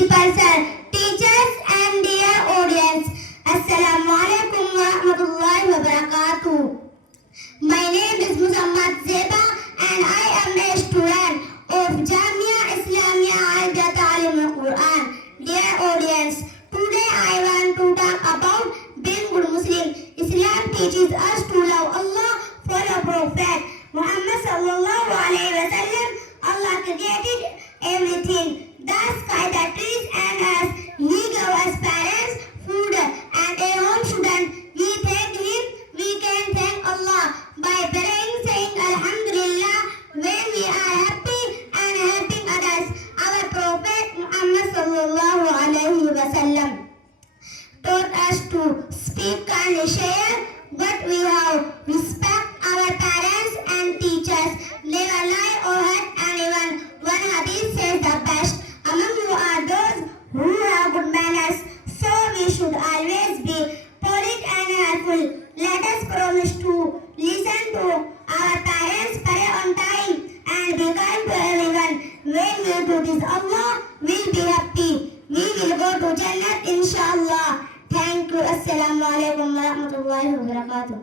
Principal sir, teachers and dear audience, Assalamu alaikum wa rahmatullahi wa barakatuh. My name is Muhammad Zeba and I am a student of Jamia Islamia Al Talim Al Quran. Dear audience, today I want to talk about being good Muslim. Islam teaches us to love Allah, follow Prophet Muhammad sallallahu alaihi wasallam. Allah created everything, the sky, the trees and us. He gave us parents, food and a home. Shouldn't we thank Him? We can thank Allah by praying, saying Alhamdulillah when we are happy and helping others. Our Prophet Muhammad sallallahu alaihi wasallam taught us to speak and share what we have. Respect our parents and teachers. Never lie or hurt anyone. One hadith says the best among you are those who have good manners. So we should always be polite and helpful. Let us promise to listen to our parents, pray on time and be kind to everyone. When we do this, Allah will be happy. We will go to Jannah inshallah. Thank you. Assalamu alaikum wa rahmatullahi wa barakatuh.